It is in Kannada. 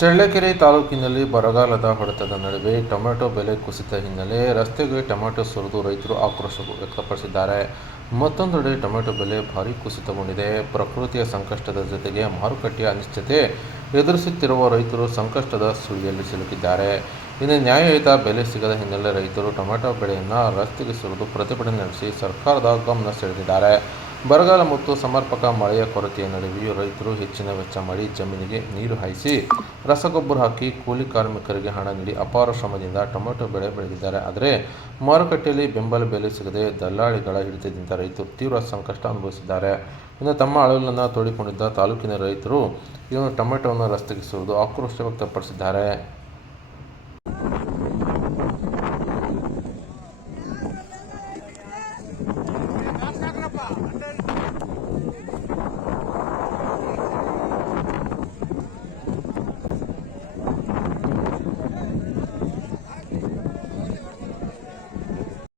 ಚಳ್ಳಕೆರೆ ತಾಲೂಕಿನಲ್ಲಿ ಬರಗಾಲದ ಹೊಡೆತದ ನಡುವೆ ಟೊಮೆಟೊ ಬೆಲೆ ಕುಸಿತ ಹಿನ್ನೆಲೆ ರಸ್ತೆಗೆ ಟೊಮೆಟೊ ಸುರಿದು ರೈತರು ಆಕ್ರೋಶ ವ್ಯಕ್ತಪಡಿಸಿದ್ದಾರೆ. ಮತ್ತೊಂದೆಡೆ ಟೊಮೆಟೊ ಬೆಲೆ ಭಾರೀ ಕುಸಿತಗೊಂಡಿದೆ. ಪ್ರಕೃತಿಯ ಸಂಕಷ್ಟದ ಜೊತೆಗೆ ಮಾರುಕಟ್ಟೆಯ ಅನಿಶ್ಚಿತತೆ ಎದುರಿಸುತ್ತಿರುವ ರೈತರು ಸಂಕಷ್ಟದ ಸುಳಿಯಲ್ಲಿ ಸಿಲುಕಿದ್ದಾರೆ. ಇನ್ನು ನ್ಯಾಯಯುತ ಬೆಲೆ ಸಿಗದ ಹಿನ್ನೆಲೆ ರೈತರು ಟೊಮೆಟೊ ಬೆಳೆಯನ್ನು ರಸ್ತೆಗೆ ಸುರಿದು ಪ್ರತಿಭಟನೆ ನಡೆಸಿ ಸರ್ಕಾರದ ಗಮನ ಸೆಳೆದಿದ್ದಾರೆ. ಬರಗಾಲ ಮತ್ತು ಸಮರ್ಪಕ ಮಳೆಯ ಕೊರತೆಯ ನಡುವೆಯೂ ರೈತರು ಹೆಚ್ಚಿನ ವೆಚ್ಚ ಮಾಡಿ ಜಮೀನಿಗೆ ನೀರು ಹಾಯಿಸಿ ರಸಗೊಬ್ಬರ ಹಾಕಿ ಕೂಲಿ ಕಾರ್ಮಿಕರಿಗೆ ಹಣ ನೀಡಿ ಅಪಾರ ಶ್ರಮದಿಂದ ಟೊಮೆಟೊ ಬೆಳೆ ಬೆಳೆದಿದ್ದಾರೆ. ಆದರೆ ಮಾರುಕಟ್ಟೆಯಲ್ಲಿ ಬೆಂಬಲ ಬೆಲೆ ಸಿಗದೆ ದಲ್ಲಾಳಿಗಳ ಹಿಡಿತದಿಂದ ರೈತರು ತೀವ್ರ ಸಂಕಷ್ಟ ಅನುಭವಿಸಿದ್ದಾರೆ. ಇನ್ನು ತಮ್ಮ ಅಳಲನ್ನು ತೋಡಿಕೊಂಡಿದ್ದ ತಾಲೂಕಿನ ರೈತರು ಟೊಮೆಟೊವನ್ನು ರಸ್ತೆಗೆ ಸುರಿದು ಆಕ್ರೋಶ ವ್ಯಕ್ತಪಡಿಸಿದ್ದಾರೆ.